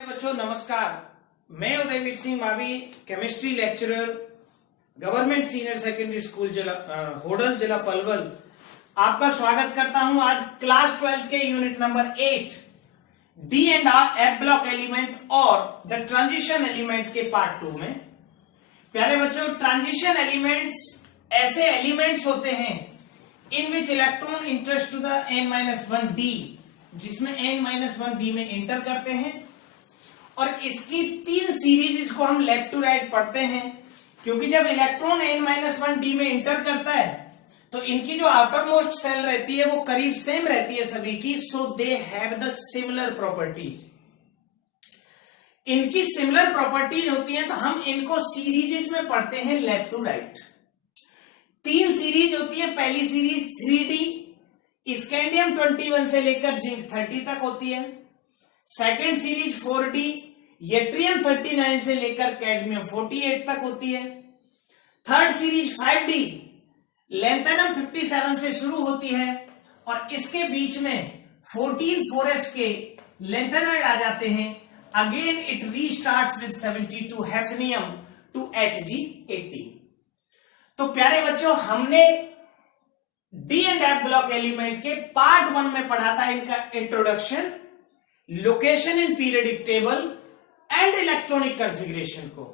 बच्चों नमस्कार। मैं Udayveer Singh Mavi, chemistry lecturer, government senior secondary school Hodal, जिला पलवल, आपका स्वागत करता हूं। आज क्लास 12 के unit number 8 D and R F block element और द ट्रांजिशन एलिमेंट के पार्ट 2 में। प्यारे बच्चों, ट्रांजिशन एलिमेंट्स ऐसे एलिमेंट्स होते हैं in which electron interest to the n-1 d, जिसमें n-1 d में इंटर करते हैं। और इसकी 3 सीरीज को हम लेफ्ट टू राइट पढ़ते हैं, क्योंकि जब इलेक्ट्रॉन n-1 d में इंटर करता है तो इनकी जो आउटर मोस्ट सेल रहती है वो करीब सेम रहती है सभी की, so they have the similar properties. इनकी सिमिलर प्रॉपर्टीज होती है तो हम इनको सीरीज में पढ़ते हैं लेफ्ट टू राइट। 3 सीरीज होती है। पहली सीरीज 3D स्कैंडियम 21 से लेकर जिंक 30 तक होती है। सेकेंड सीरीज 4D येट्रियम 39 से लेकर कैडमियम 48 तक होती है। थर्ड सीरीज 5D लैंथेनम 57 से शुरू होती है और इसके बीच में 14 4F के लैंथेनाइड आ जाते हैं। Again it restarts with 72 hafnium to Hg80। तो प्यारे बच्चों, हमने d and f block element के पार्ट 1 में पढ़ा था इनका introduction, location in periodic table and electronic configuration को।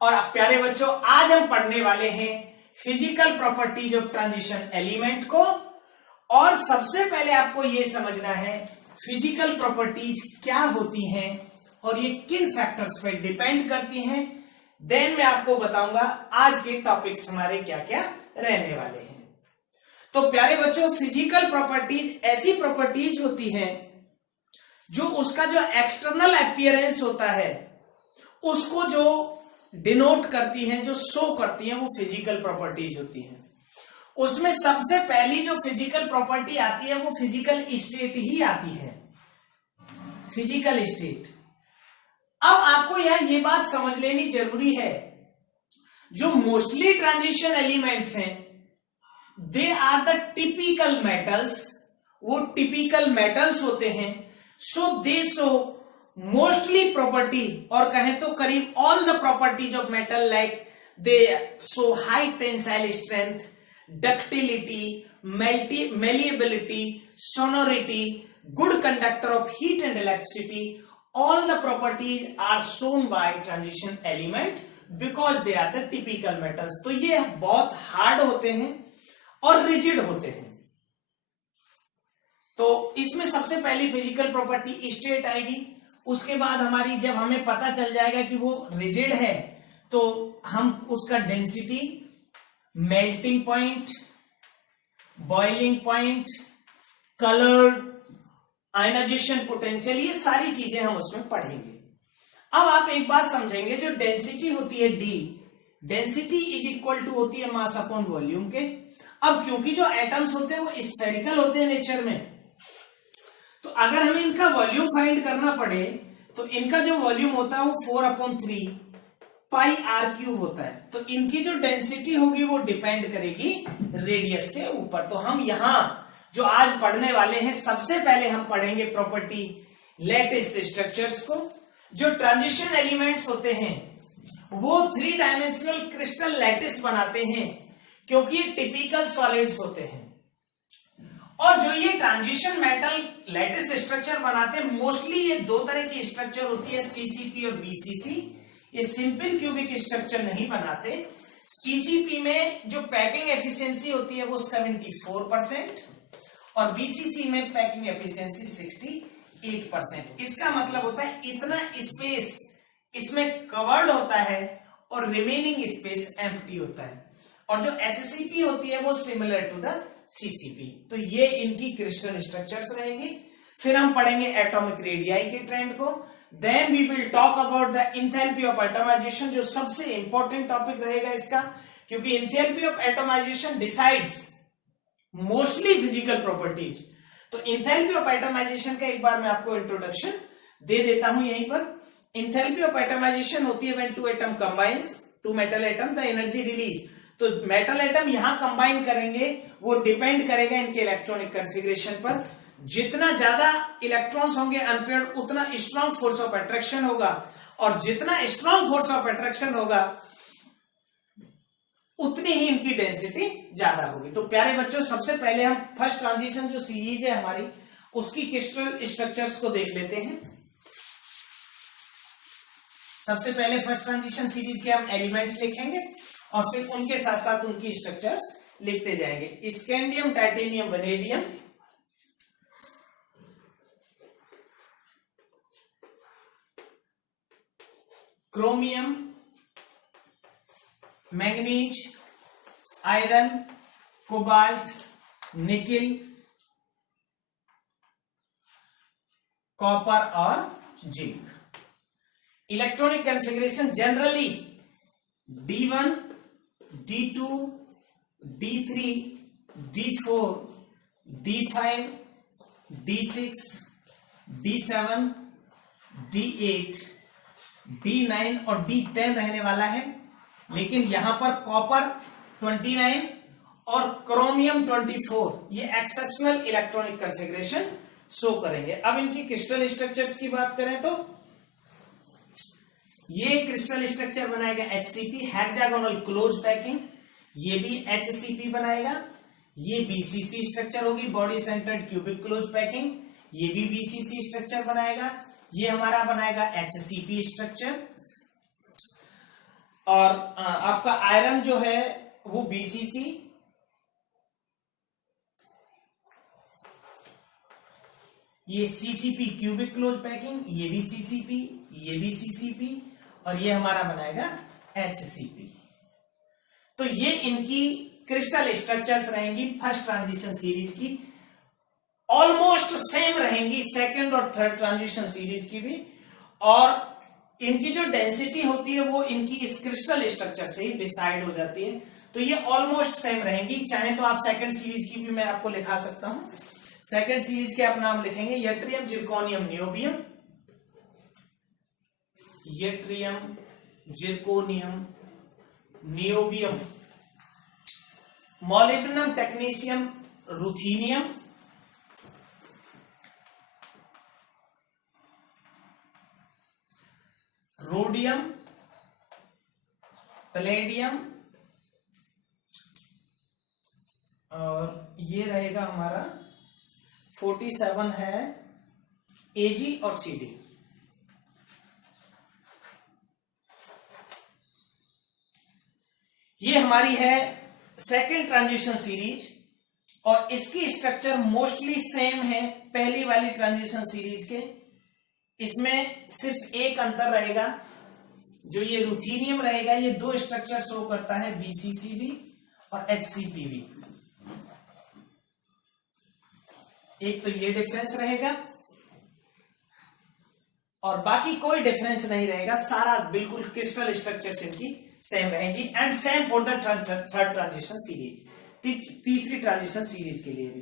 और अब प्यारे बच्चों, आज हम पढ़ने वाले हैं physical properties of transition element को। और सबसे पहले आपको यह समझना है फिजिकल प्रॉपर्टीज क्या होती हैं और ये किन फैक्टर्स पर डिपेंड करती हैं। देन मैं आपको बताऊंगा आज के टॉपिक्स हमारे क्या क्या रहने वाले हैं। तो प्यारे बच्चों, फिजिकल प्रॉपर्टीज ऐसी प्रॉपर्टीज होती हैं जो उसका जो एक्सटर्नल अपीयरेंस होता है उसको जो डिनोट करती हैं, जो शो करती हैं, वो फिजिकल प्रॉपर्टीज होती हैं। उसमें सबसे पहली जो फिजिकल प्रॉपर्टी आती है वो फिजिकल स्टेट ही आती है, फिजिकल स्टेट। अब आपको यह ये बात समझ लेनी जरूरी है, जो मोस्टली ट्रांजिशन एलिमेंट्स हैं they are the typical metals, वो टिपिकल मेटल्स होते हैं। So they show mostly property, और कहें तो करीब all the properties of metal, like they show high tensile strength, ductility, malleability, sonority, good conductor of heat and electricity. All the properties are shown by transition element because they are the typical metals. तो ये बहुत hard होते हैं और rigid होते हैं। तो इसमें सबसे पहली फिजिकल प्रॉपर्टी स्टेट आएगी। उसके बाद हमारी, जब हमें पता चल जाएगा कि वो रिजिड है, तो हम उसका density, melting point, boiling point, colour, ionisation potential, ये सारी चीजें हम उसमें पढ़ेंगे। अब आप एक बात समझेंगे, जो डेंसिटी होती है D, density is equal to होती है मास अपॉन वॉल्यूम के। अब क्योंकि जो एटम्स होते हैं वो स्फेरिकल होते हैं नेचर में, तो अगर हमें इनका वॉल्यूम फाइंड करना पड़े तो इनका जो वॉल्यूम होता है वो 4/3 पाई r³ होता है। तो इनकी जो डेंसिटी होगी वो डिपेंड करेगी रेडियस के ऊपर। तो हम यहां जो आज पढ़ने वाले हैं, सबसे पहले हम पढ़ेंगे प्रॉपर्टी लैटिस स्ट्रक्चर्स को। जो ट्रांजिशन एलिमेंट्स होते हैं वो 3 डायमेंशनल क्रिस्टल लैटिस बनाते हैं, क्योंकि ये टिपिकल सॉलिड्स होते हैं। और जो ये ट्रांजिशन मेटल लैटिस स्ट्रक्चर बनाते हैं, मोस्टली ये 2 तरह की स्ट्रक्चर होती है, सीसीपी और बीसीसी। ये सिंपल क्यूबिक स्ट्रक्चर नहीं बनाते। सीसीपी में जो पैकिंग एफिशिएंसी होती है वो 74% और बीसीसी में पैकिंग एफिशिएंसी 68%। इसका मतलब होता है इतना स्पेस इसमें कवर्ड होता है और रिमेनिंग स्पेस एम्प्टी होता है। और जो एचसीपी होती है वो सिमिलर टू द सीसीपी। तो ये इनकी क्रिस्टल स्ट्रक्चर्स रहेंगी। फिर हम पढ़ेंगे एटॉमिक रेडियाई के ट्रेंड को। Then we will talk about the enthalpy of atomisation, जो सबसे इंपॉर्टेंट टॉपिक रहेगा इसका, क्योंकि enthalpy of atomisation decides mostly physical properties. तो इंथैल्पी ऑफ एटमाइजेशन का एक बार मैं आपको इंट्रोडक्शन दे देता हूं यहीं पर। इंथैल्पी ऑफ एटमाइजेशन होती है when 2 atom combines, 2 metal atom, the energy release. तो मेटल एटम यहां कंबाइन करेंगे, वो डिपेंड करेगा इनके इलेक्ट्रॉनिक कॉन्फ़िगरेशन पर। जितना ज्यादा इलेक्ट्रॉन्स होंगे अनपेयर्ड उतना स्ट्रॉन्ग फोर्स ऑफ अट्रैक्शन होगा, और जितना स्ट्रॉन्ग फोर्स ऑफ अट्रैक्शन होगा उतनी ही इनकी डेंसिटी ज्यादा होगी। तो प्यारे बच्चों, सबसे पहले हम फर्स्ट ट्रांजिशन जो सीरीज है हमारी उसकी क्रिस्टल स्ट्रक्चर्स को देख लेते हैं। सबसे पहले फर्स्ट ट्रांजिशन सीरीज के हम एलिमेंट्स लिखेंगे और फिर उनके साथ साथ उनकी स्ट्रक्चर्स लिखते जाएंगे। Scandium, titanium, vanadium, chromium, manganese, iron, cobalt, nickel, copper और zinc. Electronic configuration generally D1, D2, D3, D4, D5, D6, D7, D8, D9 और D10 रहने वाला है, लेकिन यहां पर कॉपर 29 और क्रोमियम 24 ये एक्सेप्शनल इलेक्ट्रॉनिक कॉन्फ़िगरेशन शो करेंगे। अब इनकी क्रिस्टल स्ट्रक्चर्स की बात करें तो ये क्रिस्टल स्ट्रक्चर बनाएगा HCP, हेक्सागोनल क्लोज पैकिंग, ये भी HCP बनाएगा। ये BCC स्ट्रक्चर होगी, body centred cubic close packing, ये भी BCC स्ट्रक्चर बनाएगा। ये हमारा बनाएगा HCP स्ट्रक्चर। और आपका आयरन जो है वो BCC, ये CCP क्यूबिक क्लोज पैकिंग, ये भी CCP, ये भी CCP, और ये हमारा बनाएगा HCP। तो ये इनकी क्रिस्टल स्ट्रक्चर्स रहेंगी फर्स्ट ट्रांजिशन सीरीज की। ऑलमोस्ट सेम रहेंगी सेकंड और थर्ड ट्रांजिशन सीरीज की भी, और इनकी जो डेंसिटी होती है वो इनकी इस क्रिस्टल स्ट्रक्चर से ही डिसाइड हो जाती है। तो ये ऑलमोस्ट सेम रहेंगी। चाहे तो आप सेकंड सीरीज की भी मैं आपको लिखा सकता हूं। सेकंड सीरीज के आप नाम लिखेंगे yttrium, zirconium, niobium, yttrium, zirconium, niobium, molybdenum, technetium, ruthenium, rhodium, palladium, और ये रहेगा हमारा 47 है Ag और Cd। ये हमारी है सेकेंड ट्रांजिशन सीरीज, और इसकी स्ट्रक्चर मोस्टली सेम है पहली वाली ट्रांजिशन सीरीज के। इसमें सिर्फ एक अंतर रहेगा, जो ये रुथीनियम रहेगा ये दो स्ट्रक्चर शो करता है, BCCB और HCPB। एक तो ये डिफरेंस रहेगा और बाकी कोई डिफरेंस नहीं रहेगा, सारा बिल्कुल क्रिस्टल स्ट्रक्चर इनकी सेम रहेंगी। And same for the third transition series, तीसरी ट्रांजिशन सीरीज के लिए भी।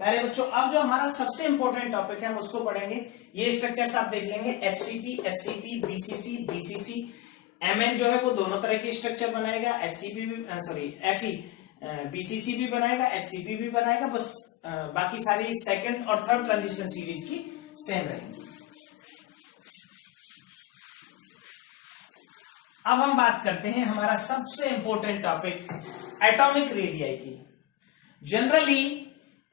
प्यारे बच्चों, अब जो हमारा सबसे इंपॉर्टेंट टॉपिक है हम उसको पढ़ेंगे। ये स्ट्रक्चर्स आप देख लेंगे, HCP, HCP, BCC, BCC। Mn जो है वो दोनों तरह की स्ट्रक्चर बनाएगा, HCP भी, Fe BCC भी बनाएगा, HCP भी बनाएगा, बस बाकी सारी सेकंड और थर्ड ट्रांजिशन सीरीज की सेम रहेंगी। अब हम बात करते हैं हमारा सबसे इंपॉर्टेंट टॉपिक एटॉमिक रेडियाई की। जनरली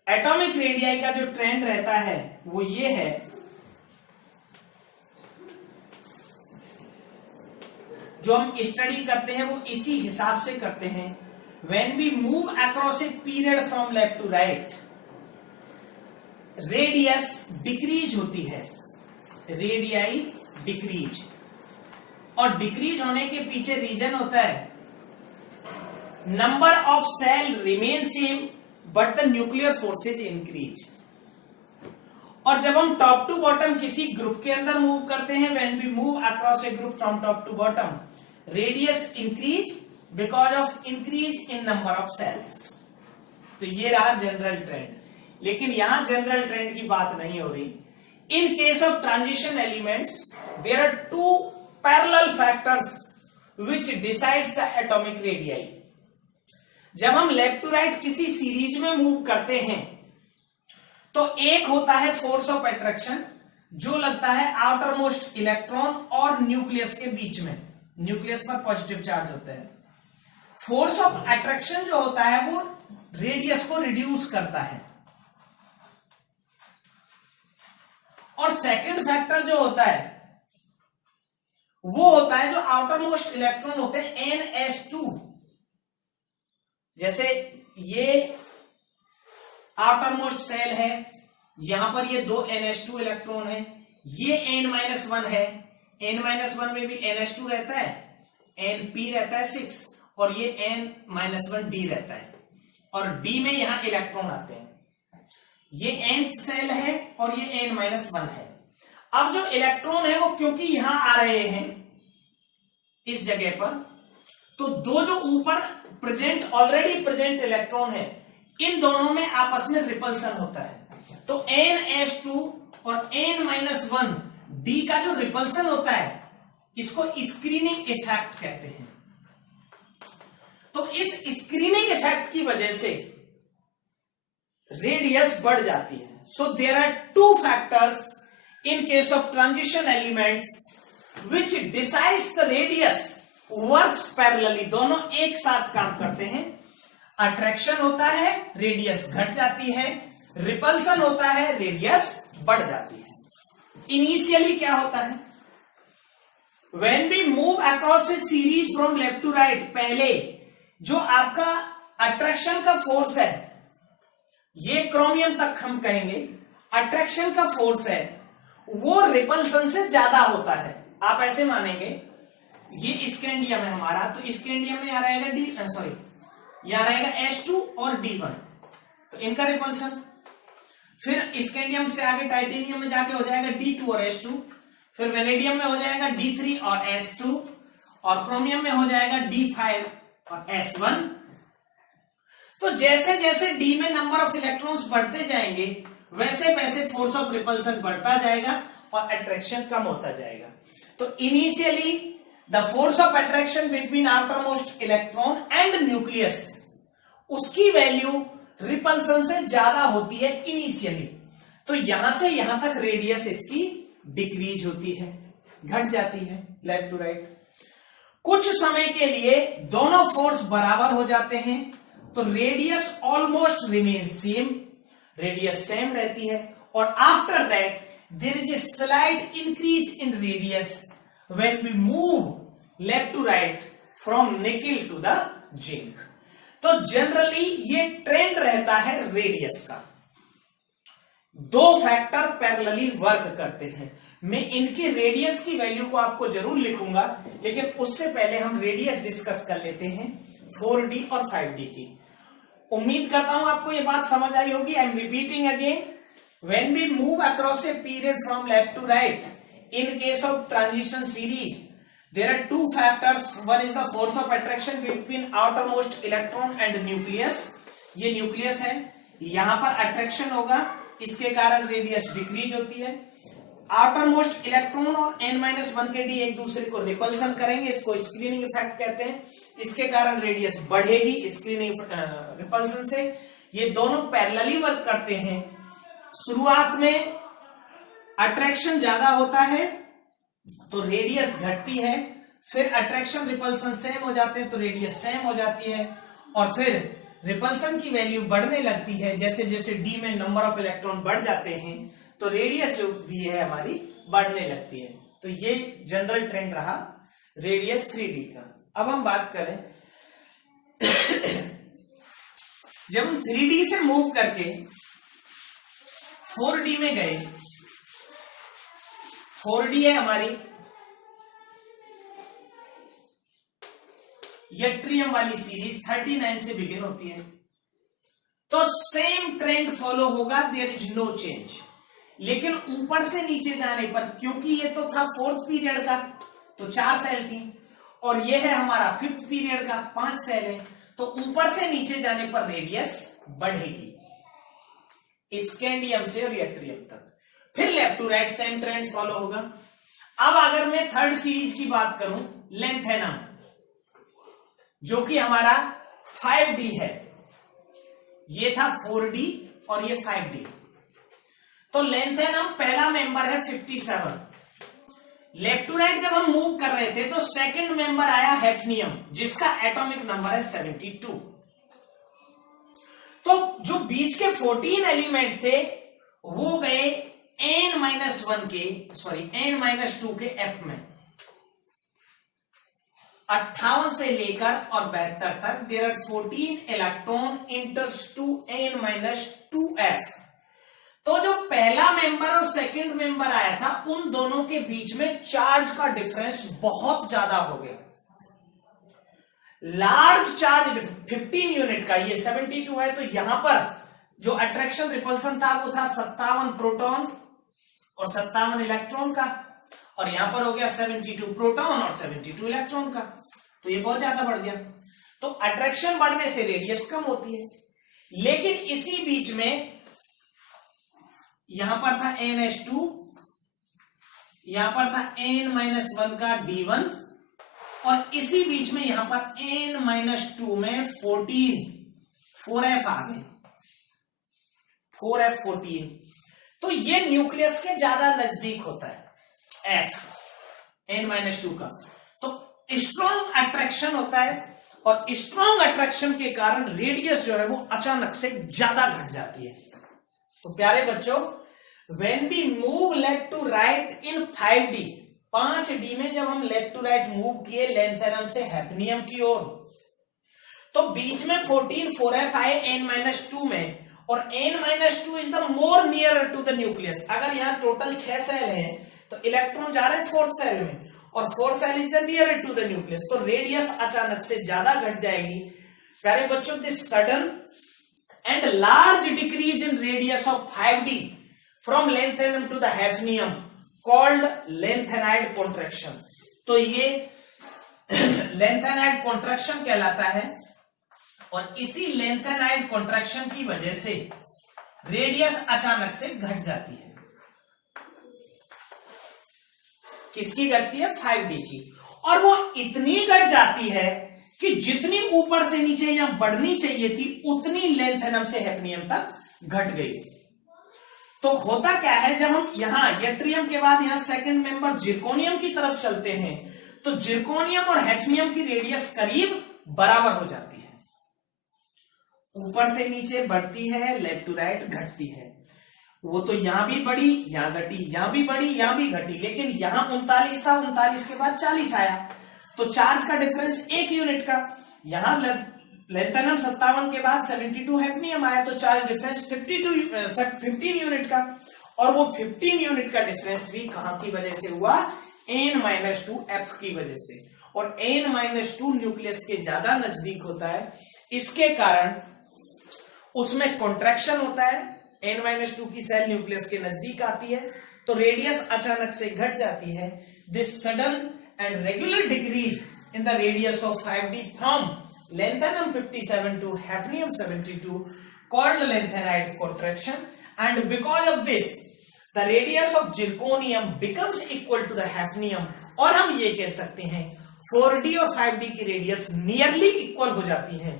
एटॉमिक रेडियाई का जो ट्रेंड रहता है वो ये है, जो हम स्टडी करते हैं वो इसी हिसाब से करते हैं। When we move across a period from left to right, radius decrease होती है, रेडियाई डिक्रीज, और डिक्रीज होने के पीछे रीजन होता है number of shell remain same but the nuclear forces increase. और जब हम टॉप टू बॉटम किसी ग्रुप के अंदर मूव करते हैं, when we move across a group from top to bottom, radius increase because of increase in number of shells. तो ये रहा जनरल ट्रेंड, लेकिन यहां जनरल ट्रेंड की बात नहीं हो रही। In case of transition elements there are two parallel factors which decides the atomic radii. जब हम लेफ्ट टू राइट किसी सीरीज में मूव करते हैं तो एक होता है फोर्स ऑफ अट्रैक्शन, जो लगता है आउटर मोस्ट इलेक्ट्रॉन और न्यूक्लियस के बीच में, न्यूक्लियस पर पॉजिटिव चार्ज होता है। फोर्स ऑफ अट्रैक्शन जो होता है वो रेडियस को रिड्यूस करता है। और सेकंड फैक्टर जो होता है वो होता है जो आउटर मोस्ट इलेक्ट्रॉन होते हैं NS2। जैसे ये आउटर मोस्ट सेल है, यहां पर ये दो NH2 इलेक्ट्रॉन है, ये N-1 है, N-1 में भी NH2 रहता है, Np रहता है 6 और ये N-1d रहता है, और d में यहां इलेक्ट्रॉन आते हैं। ये nth सेल है और ये N-1 है। अब जो इलेक्ट्रॉन है वो क्योंकि यहां आ रहे हैं इस जगह पर, तो दो जो ऊपर प्रेजेंट ऑलरेडी प्रेजेंट इलेक्ट्रॉन है, इन दोनों में आपस में रिपल्सन होता है। तो NH2 और N-1 d का जो रिपल्सन होता है इसको स्क्रीनिंग इफेक्ट कहते हैं। तो इस स्क्रीनिंग इफेक्ट की वजह से रेडियस बढ़ जाती है। So there are two factors in case of transition elements which decides the radius works parallelly. दोनों एक साथ काम करते हैं। अट्रैक्शन होता है, रेडियस घट जाती है, रिपल्सन होता है, रेडियस बढ़ जाती है। इनिशियली क्या होता है, when we move across a series from left to right, पहले जो आपका अट्रैक्शन का फोर्स है, ये क्रोमियम तक हम कहेंगे अट्रैक्शन का फोर्स है, वो रिपल्सन से ज्यादा होता है। आप ऐसे मानेंगे ये स्कैंडियम है हमारा, तो स्कैंडियम में आ रहेगा यहां रहेगा H2 और D1, तो इनका रिपल्सन। फिर स्कैंडियम से आगे टाइटेनियम में जाके हो जाएगा D2 और H2, फिर वेनेडियम में हो जाएगा D3 और S2, और क्रोमियम में हो जाएगा D5 और S1। तो जैसे जैसे D में नंबर ऑफ इलेक्ट्रॉन्स बढ़ते जाएंगे वैसे वैसे फोर्स ऑफ रिपल्सन बढ़ता जाएगा और अट्रैक्शन कम होता जाएगा। तो initially the force of attraction between outermost electron and nucleus, उसकी वैल्यू रिपल्सन से ज्यादा होती है इनिशियली। तो यहां से यहां तक रेडियस इसकी डिक्रीज होती है, घट जाती है लेफ्ट टू राइट। कुछ समय के लिए दोनों फोर्स बराबर हो जाते हैं, तो radius almost remain same, radius same रहती है। और after that there is a slight increase in radius when we move left to right from nickel to the zinc। तो जनरली ये ट्रेंड रहता है रेडियस का। दो फैक्टर पैरेलली वर्क करते हैं। मैं इनकी रेडियस की वैल्यू को आपको जरूर लिखूंगा, लेकिन उससे पहले हम रेडियस डिस्कस कर लेते हैं 4D और 5D की। उम्मीद करता हूं आपको ये बात समझ आई होगी। I am repeating again, when we move across a period from left to right, in case of transition series there are two factors, one is the force of attraction between outermost electron and nucleus। ये nucleus है, यहां पर attraction होगा, इसके कारण radius decrease होती है। Outermost electron और N-1 के डी एक दूसरे को रिपल्सन करेंगे, इसको स्क्रीनिंग इफेक्ट कहते हैं। इसके कारण रेडियस बढ़ेगी स्क्रीनिंग रिपल्सन से। ये दोनों पैरेलली वर्क करते हैं। शुरुआत में अट्रैक्शन ज्यादा होता है तो रेडियस घटती है, फिर अट्रैक्शन रिपल्सन सेम हो जाते हैं तो रेडियस सेम हो जाती है, और फिर रिपल्सन की वैल्यू बढ़ने लगती है। जैसे जैसे डी में नंबर ऑफ इलेक्ट्रॉन बढ़ जाते हैं तो रेडियस जो भी है हमारी बढ़ने लगती है। तो ये जनरल ट्रेंड रहा रेडियस 3D का। अब हम बात करें जब हम 3D से मूव करके 4D में गए, 4D है हमारी यट्रियम वाली सीरीज 39 से बिगिन होती है, तो सेम ट्रेंड फॉलो होगा, देयर इज नो चेंज। लेकिन ऊपर से नीचे जाने पर, क्योंकि ये तो था 4th पीरियड का तो 4 सेल थी, और ये है हमारा 5th पीरियड का 5 सेल है, तो ऊपर से नीचे जाने पर रेडियस बढ़ेगी स्कैंडियम से और यट्रियम तक। फिर left to right same trend follow होगा। अब अगर मैं 3rd सीरीज की बात करूं, लेंथेनम जो कि हमारा 5D है, ये था 4D और ये 5D। तो लेंथेनम पहला मेंबर है 57। लेफ्ट टू राइट जब हम मूव कर रहे थे तो सेकंड मेंबर आया हैफनियम जिसका एटॉमिक नंबर है 72। तो जो बीच के 14 एलिमेंट थे वो गए n-1 के n-2 के एफ में। 58 से लेकर और 72 तक there are 14 electron enters to n-2f। तो जो पहला मेंबर और सेकंड मेंबर आया था उन दोनों के बीच में चार्ज का डिफरेंस बहुत ज्यादा हो गया। लार्ज चार्ज 15 यूनिट का, ये 72 है, तो यहां पर जो अट्रैक्शन रिपल्सन था वो था 57 प्रोटॉन और 57 इलेक्ट्रॉन का, और यहां पर हो गया 72 प्रोटॉन और 72 इलेक्ट्रॉन का, तो ये बहुत ज्यादा बढ़ गया। तो अट्रैक्शन बढ़ने से रेडियस कम होती है। लेकिन इसी बीच में यहां पर था NH2, यहां पर था n-1 का D1, और इसी बीच में यहां पर n-2 में 4f आ गए, 4f14। तो ये न्यूक्लियस के ज्यादा नजदीक होता है f n-2 का, तो स्ट्रॉन्ग अट्रैक्शन होता है, और स्ट्रॉन्ग अट्रैक्शन के कारण रेडियस जो है वो अचानक से ज्यादा घट जाती है। तो प्यारे बच्चों, when we move left to right in 5D, 5D में जब हम लेफ्ट टू राइट मूव किए लेंथेनम से हैफनियम की ओर, तो बीच में 14 4f आए n-2 में, और n-2 is the more near to the nucleus. अगर यहाँ टोटल 6 सेल हैं तो इलेक्ट्रॉन जा रहे हैं 4th सेल में, और 4th cell is near to the nucleus, तो रेडियस अचानक से ज्यादा घट जाएगी। प्यारे बच्चों, this sudden and large decrease in radius of 5D from lanthanum to the hafnium called lanthanide contraction. तो ये लेंथेनाइड कॉन्ट्रैक्शन कहलाता है, और इसी लेंथेनाइड कॉन्ट्रैक्शन की वजह से रेडियस अचानक से घट जाती है। किसकी घटती है? 5D की। और वो इतनी घट जाती है कि जितनी ऊपर से नीचे या बढ़नी चाहिए थी उतनी लेंथेनम से हैफनियम तक घट गई। तो होता क्या है, जब हम यहां यट्रियम के बाद यहां सेकंड मेंबर जिरकोनियम की तरफ चलते हैं तो जिरकोनियम और हैफनियम की रेडियस करीब बराबर हो जाती है। ऊपर से नीचे बढ़ती है, लेफ्ट टू राइट घटती है। वो तो यहां भी बढ़ी, यहां घटी, यहां भी बढ़ी, यहां भी घटी, लेकिन यहां 39 था, 39 के बाद 40 आया, तो चार्ज का डिफरेंस 1 यूनिट का। यहां लेंथेनम 57 के बाद 72 हैफनियम आया, तो चार्ज डिफरेंस 15 यूनिट का, और वो 15 यूनिट का डिफरेंस भी कहां की वजह से हुआ? n-2f की वजह से। और n-2 न्यूक्लियस के ज्यादा नजदीक होता है, इसके कारण उसमें कॉन्ट्रैक्शन होता है। n-2 की सेल न्यूक्लियस के नजदीक आती है तो रेडियस अचानक से घट जाती है। This sudden and regular decrease in the radius of 5D from lanthanum 57 to hafnium 72 called lanthanide contraction, and because of this the radius of zirconium becomes equal to the hafnium, और हम ये कह सकते हैं 4D और 5D की radius nearly equal हो जाती है।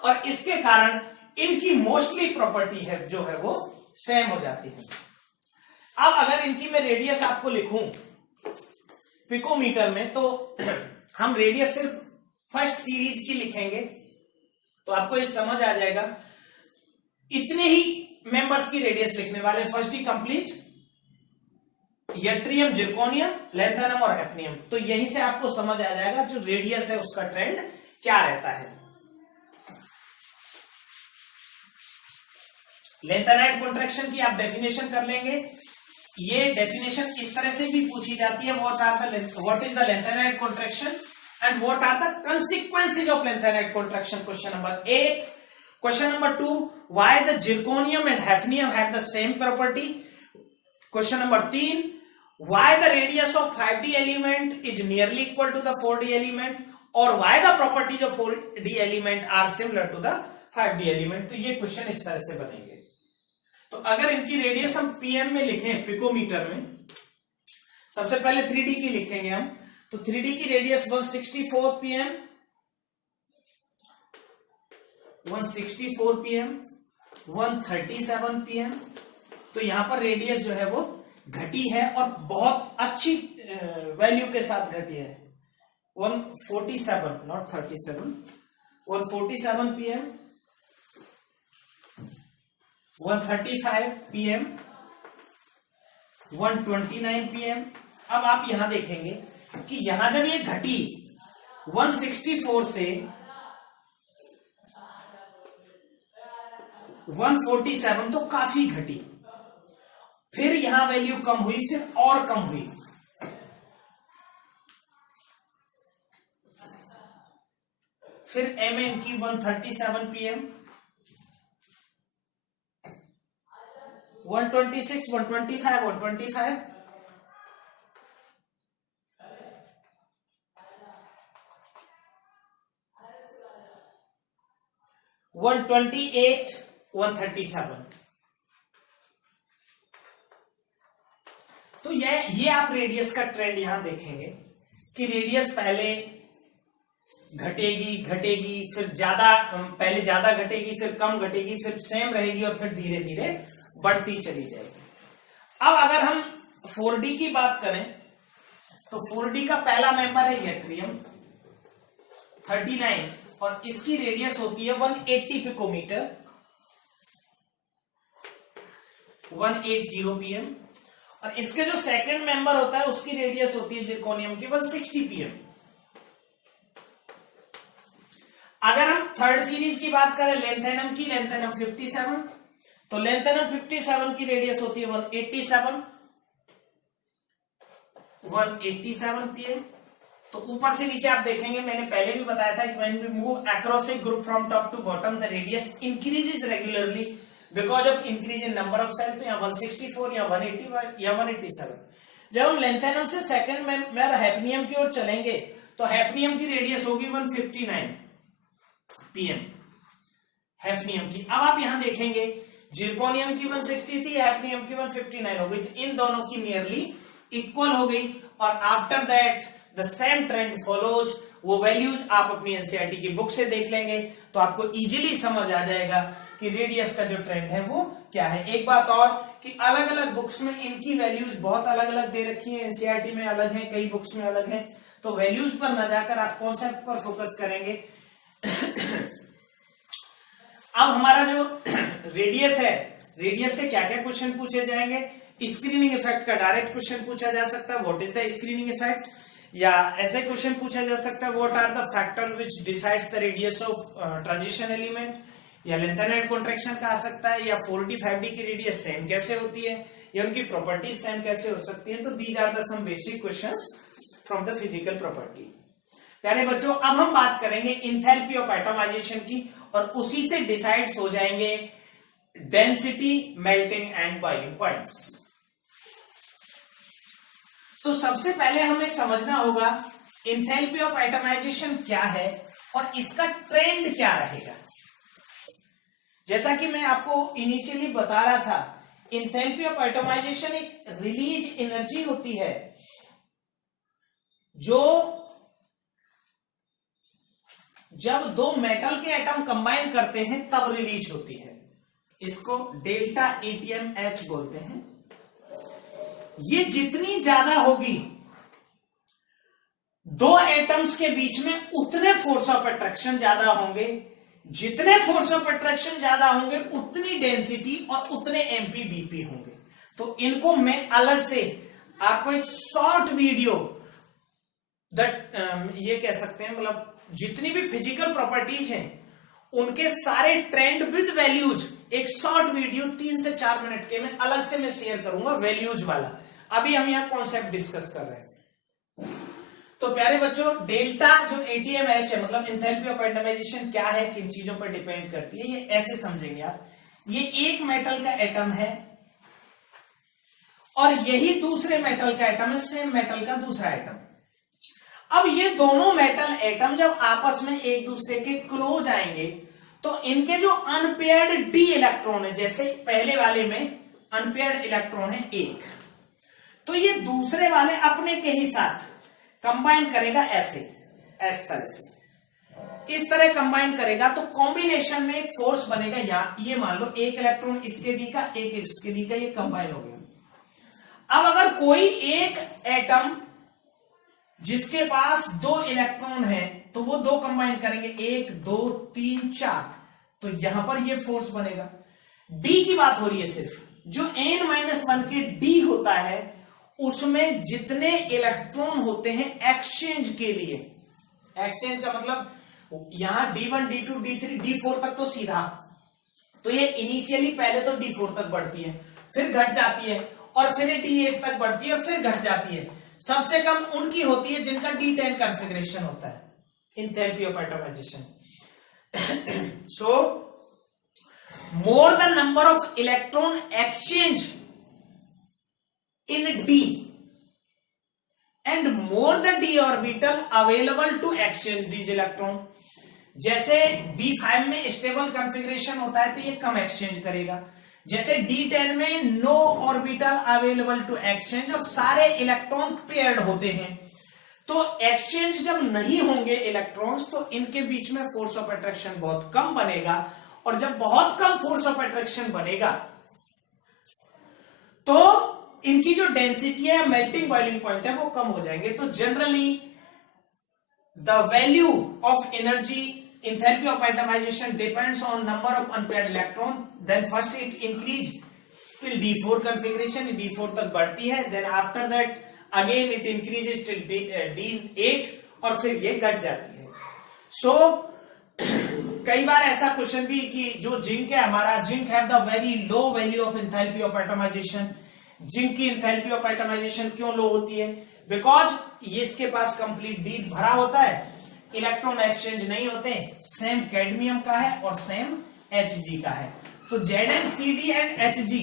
और इसके कारण इनकी मोस्टली प्रॉपर्टी है जो है वो सेम हो जाती है। अब अगर इनकी मैं रेडियस आपको लिखूं पिकोमीटर में, तो हम रेडियस सिर्फ फर्स्ट सीरीज की लिखेंगे तो आपको ये समझ आ जाएगा। इतने ही मेंबर्स की रेडियस लिखने वाले, फर्स्ट ही कंप्लीट, यट्रियम, जिरकोनियम, लैंथेनम और हैफनियम। तो यहीं से आपको समझ आ जाएगा जो रेडियस है उसका ट्रेंड क्या रहता है। लेंथेनाइड कॉन्ट्रैक्शन की आप डेफिनेशन कर लेंगे। ये डेफिनेशन इस तरह से भी पूछी जाती है, what is the lanthanide contraction and what are the consequences of lanthanide contraction, question number 8। Question number 2, why the zirconium and hafnium have the same property. Question number 3, why the radius of 5D element is nearly equal to the 4D element, और why the properties of 4D element are similar to the 5D element. तो ये question इस तरह से बनेंगे। तो अगर इनकी रेडियस हम पीएम में लिखें, पिकोमीटर में, सबसे पहले 3D की लिखेंगे हम, तो 3D की रेडियस 164 पीएम, 164 पीएम, 137 pm। तो यहां पर रेडियस जो है वो घटी है और बहुत अच्छी वैल्यू के साथ घटी है। 147 नॉट 37, 147 pm, 135 pm, 129 pm। अब आप यहां देखेंगे कि यहां जब ये घटी 164 से 147 तो काफी घटी, फिर यहां वैल्यू कम हुई, फिर और कम हुई, फिर एमएन की 137 pm, 126, 125, 125, 128, 137। तो ये आप रेडियस का ट्रेंड यहां देखेंगे कि रेडियस पहले घटेगी घटेगी, फिर ज्यादा, पहले ज्यादा घटेगी, फिर कम घटेगी, फिर सेम रहेगी और फिर धीरे धीरे बढ़ती चली जाएगी। अब अगर हम 4D की बात करें तो 4D का पहला मेंबर है यट्रियम 39 और इसकी रेडियस होती है 180 पिकोमीटर, 180 pm। और इसके जो सेकंड मेंबर होता है उसकी रेडियस होती है जिरकोनियम की 160 pm। अगर हम थर्ड सीरीज की बात करें लेंथेनम की, लेंथेनम 57, तो लेंथेनम 57 की रेडियस होती है 187 pm। तो ऊपर से नीचे आप देखेंगे, मैंने पहले भी बताया था कि when we move across a group from top to bottom the radius increases regularly because of increase in number of cells। तो यहाँ 164 या 180 या 187। जब हम लेंथेनम से सेकंड मेंबर हैफनियम की ओर चलेंगे तो हैफनियम की रेडियस होगी 159 pm, हैफनियम की। अब आप यहां देखेंगे जिरकोनियम की 160 थी, हैफनियम की 159 हो गई, तो इन दोनों की नियरली इक्वल हो गई। और after that the same trend follows. वो वैल्यूज आप अपनी एनसीईआरटी की बुक से देख लेंगे तो आपको इजीली समझ आ जाएगा कि रेडियस का जो ट्रेंड है वो क्या है। एक बात और कि अलग अलग बुक्स में इनकी वैल्यूज बहुत अलग अलग दे रखी है, एनसीईआरटी में अलग है, कई बुक्स में अलग है, तो वैल्यूज पर न जाकर आप कॉन्सेप्ट पर फोकस करेंगे। अब हमारा जो रेडियस है, रेडियस से क्या क्या क्वेश्चन पूछे जाएंगे। स्क्रीनिंग इफेक्ट का डायरेक्ट क्वेश्चन पूछा जा सकता है, what is the screening effect, या ऐसे क्वेश्चन पूछा जा सकता है what are the factor which decides the radius of transition element, या लेंथन एंड कॉन्ट्रैक्शन का आ सकता है, या 4D 5D की रेडियस सेम कैसे होती है, या उनकी प्रॉपर्टीज सेम कैसे हो सकती है। तो these are the some basic questions from the physical property. प्यारे बच्चों, अब हम बात करेंगे इंथैल्पी ऑफ एटमाइजेशन की और उसी से डिसाइड्स हो जाएंगे density, melting and boiling points. तो सबसे पहले हमें समझना होगा इंथैल्पी ऑफ एटमाइजेशन क्या है और इसका ट्रेंड क्या रहेगा। जैसा कि मैं आपको इनिशियली बता रहा था, इंथैल्पी ऑफ एटमाइजेशन एक रिलीज एनर्जी होती है जो जब दो मेटल के एटम कंबाइन करते हैं तब रिलीज होती है। इसको डेल्टा ATMH बोलते हैं। ये जितनी ज्यादा होगी दो एटम्स के बीच में उतने फोर्स ऑफ अट्रैक्शन ज्यादा होंगे, जितने फोर्स ऑफ अट्रैक्शन ज्यादा होंगे उतनी डेंसिटी और उतने MPBP होंगे। तो इनको मैं अलग से आपको एक शॉर्ट वीडियो ये कह सकते हैं, मतलब जितनी भी फिजिकल प्रॉपर्टीज हैं उनके सारे ट्रेंड विद वैल्यूज एक शॉर्ट वीडियो 3 से 4 मिनट के में अलग से मैं शेयर करूंगा वैल्यूज वाला। अभी हम यहां कॉन्सेप्ट डिस्कस कर रहे हैं। तो प्यारे बच्चों, डेल्टा जो ATMH है, मतलब इंथैल्पी ऑफ एटमाइजेशन क्या है, किन चीजों पर डिपेंड करती है, ये ऐसे समझेंगे आप। ये एक मेटल का एटम है और यही दूसरे मेटल का एटम है, सेम मेटल का दूसरा एटम। अब ये दोनों मेटल एटम जब आपस में एक दूसरे के क्लोज आएंगे तो इनके जो अनपेयर्ड d इलेक्ट्रॉन है, जैसे पहले वाले में अनपेयर्ड इलेक्ट्रॉन है 1, तो ये दूसरे वाले अपने के ही साथ कंबाइन करेगा ऐसे, इस तरह से। इस तरह कंबाइन करेगा तो कॉम्बिनेशन में एक फोर्स बनेगा। यहां ये मान लो एक इलेक्ट्रॉन इसके डी का, एक इसके डी का, ये कंबाइन हो गया। अब अगर कोई एक एटम जिसके पास 2 इलेक्ट्रॉन है तो वो 2 कंबाइन करेंगे, 1 2 3 4, तो यहां पर ये फोर्स बनेगा। डी की बात हो रही है सिर्फ, जो n-1 के डी होता है उसमें जितने इलेक्ट्रॉन होते हैं एक्सचेंज के लिए, एक्सचेंज का मतलब यहां D1 D2 D3 D4 तक तो सीधा, तो ये इनिशियली पहले तो D4 तक बढ़ती है, फिर घट जाती है, और फिर ये D8 तक बढ़ती है और फिर घट जाती है। सबसे कम उनकी होती है जिनका D10 कॉन्फ़िगरेशन होता है, enthalpy of atomization. So more the number of electron exchange in D and more the d orbital available to exchange these electron। जैसे D5 में स्टेबल कॉन्फ़िगरेशन होता है तो ये कम एक्सचेंज करेगा, जैसे D10 में no orbital available to exchange और सारे इलेक्ट्रॉन पेयर्ड होते हैं, तो एक्सचेंज जब नहीं होंगे इलेक्ट्रॉन्स तो इनके बीच में फोर्स ऑफ अट्रैक्शन बहुत कम बनेगा, और जब बहुत कम फोर्स ऑफ अट्रैक्शन बनेगा तो इनकी जो डेंसिटी है, मेल्टिंग बॉइलिंग पॉइंट है, वो कम हो जाएंगे। तो generally the value of energy enthalpy of atomization depends on number of unpaired electron, then first it increase till D4 configuration, D4 तक बढ़ती है, then after that again it increases till D8 और फिर ये घट जाती है। So कई बार ऐसा क्वेश्चन भी कि जो जिंक है हमारा, zinc have the very low value of enthalpy of atomization. Zinc की एंथैल्पी ऑफ एटमाइजेशन क्यों लो होती है? बिकॉज ये इसके पास कंप्लीट डी भरा होता है, इलेक्ट्रॉन एक्सचेंज नहीं होते, सेम कैडमियम का है और सेम Hg का है। तो ZnCd and Hg,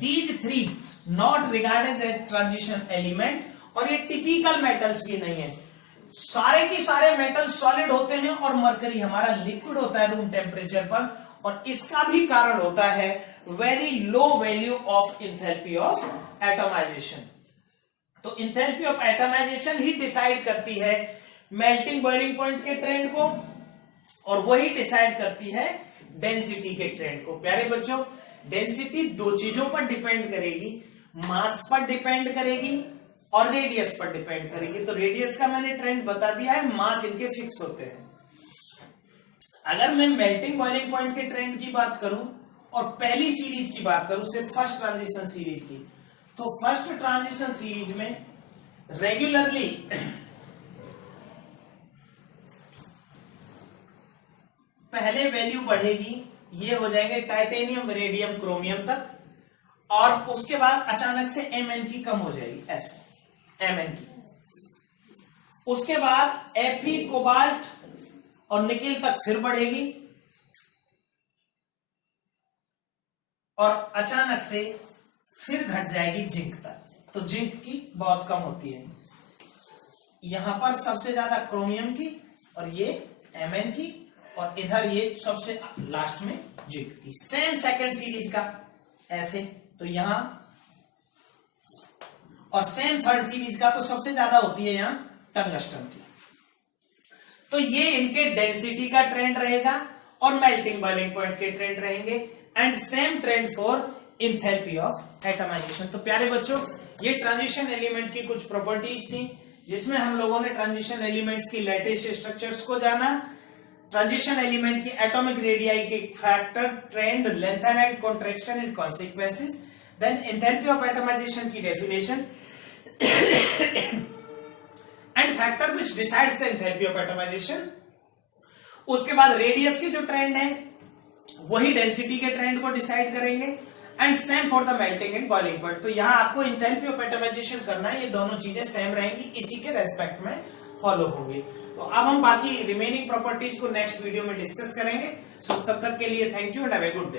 these three not regarded as transition element, और ये टिपिकल मेटल्स भी नहीं है। सारे के सारे मेटल सॉलिड होते हैं और मरकरी हमारा लिक्विड होता है रूम टेम्परेचर पर, और इसका भी कारण होता है very low value of enthalpy of atomisation. तो एंथैल्पी ऑफ एटमाइजेशन ही डिसाइड करती है मेल्टिंग बॉइलिंग पॉइंट के ट्रेंड को, और वही डिसाइड करती है डेंसिटी के ट्रेंड को। प्यारे बच्चों, डेंसिटी दो चीजों पर डिपेंड करेगी, मास पर डिपेंड करेगी और रेडियस पर डिपेंड करेगी। तो रेडियस का मैंने ट्रेंड बता दिया है, मास इनके फिक्स होते हैं। अगर मैं मेल्टिंग बॉइलिंग पॉइंट के ट्रेंड की बात करूं और पहली सीरीज की बात करूं, सिर्फ फर्स्ट ट्रांजिशन सीरीज की, तो फर्स्ट ट्रांजिशन सीरीज में रेगुलरली पहले वैल्यू बढ़ेगी, ये हो जाएंगे टाइटेनियम, रेडियम, क्रोमियम तक, और उसके बाद अचानक से Mn की कम हो जाएगी, ऐसे Mn की। उसके बाद Fe, कोबाल्ट और निकेल तक फिर बढ़ेगी, और अचानक से फिर घट जाएगी जिंक तक। तो जिंक की बहुत कम होती है, यहां पर सबसे ज्यादा क्रोमियम की और ये Mn की, और इधर ये सबसे लास्ट में जिंक की। सेम सेकंड सीरीज का ऐसे, तो यहां, और सेम थर्ड सीरीज का तो सबसे ज्यादा होती है यहां टंगस्टन की। तो ये इनके डेंसिटी का ट्रेंड रहेगा और मेल्टिंग बॉइलिंग पॉइंट के ट्रेंड रहेंगे, and same trend for enthalpy of atomisation. तो प्यारे बच्चों, ये ट्रांजिशन एलिमेंट की कुछ प्रॉपर्टीज थी, जिसमें हम लोगों ने ट्रांजिशन एलिमेंट्स की लेटेस्ट स्ट्रक्चर्स को जाना, ट्रांजिशन एलिमेंट की एटॉमिक रेडियाई के factor, trend, lanthanide contraction and consequences, then enthalpy of atomisation की definition and factor which decides the enthalpy of atomisation. उसके बाद रेडियस के जो ट्रेंड है वही डेंसिटी के ट्रेंड को डिसाइड करेंगे, and same for the melting and boiling point. तो यहां आपको एंथैल्पी ऑफ एटमाइजेशन करना है, ये दोनों चीजें सेम रहेंगी, इसी के रेस्पेक्ट में फॉलो होंगी। तो अब हम बाकी रिमेनिंग प्रॉपर्टीज को नेक्स्ट वीडियो में डिस्कस करेंगे। सो तब तक के लिए thank you and have a good day.